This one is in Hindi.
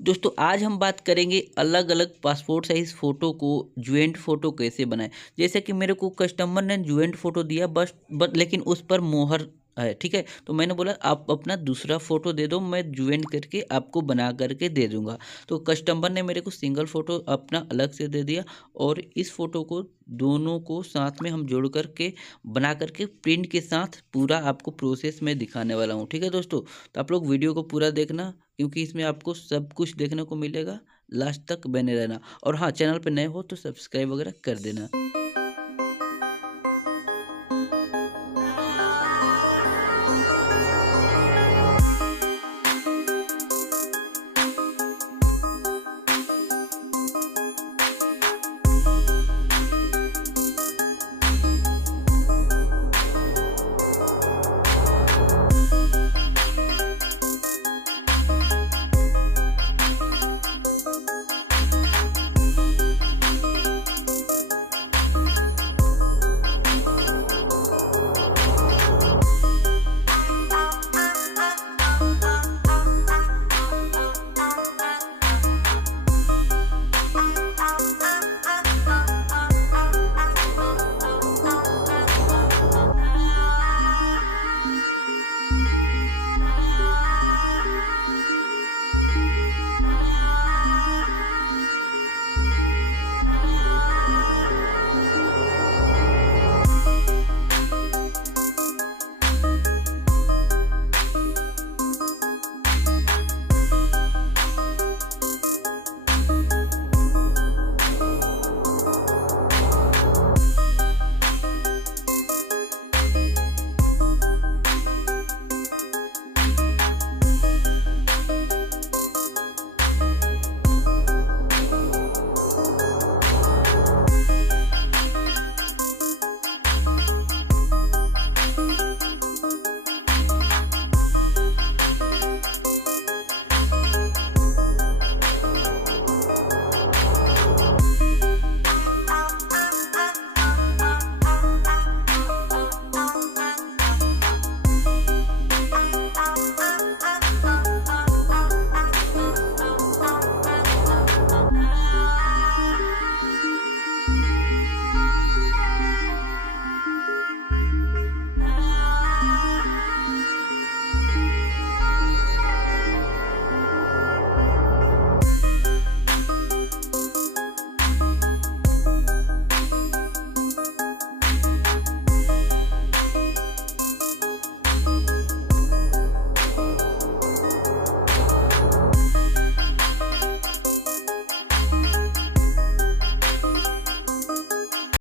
दोस्तों आज हम बात करेंगे अलग अलग पासपोर्ट साइज फ़ोटो को ज्वाइंट फ़ोटो कैसे बनाएं। जैसे कि मेरे को कस्टमर ने ज्वाइंट फ़ोटो दिया बस लेकिन उस पर मोहर है, ठीक है। तो मैंने बोला आप अपना दूसरा फ़ोटो दे दो, मैं ज्वाइंट करके आपको बना करके दे दूंगा। तो कस्टमर ने मेरे को सिंगल फ़ोटो अपना अलग से दे दिया और इस फ़ोटो को दोनों को साथ में हम जोड़ करके बना करके प्रिंट के साथ पूरा आपको प्रोसेस में दिखाने वाला हूँ, ठीक है दोस्तों। तो आप लोग वीडियो को पूरा देखना क्योंकि इसमें आपको सब कुछ देखने को मिलेगा। लास्ट तक बने रहना और हाँ, चैनल पे नए हो तो सब्सक्राइब वगैरह कर देना।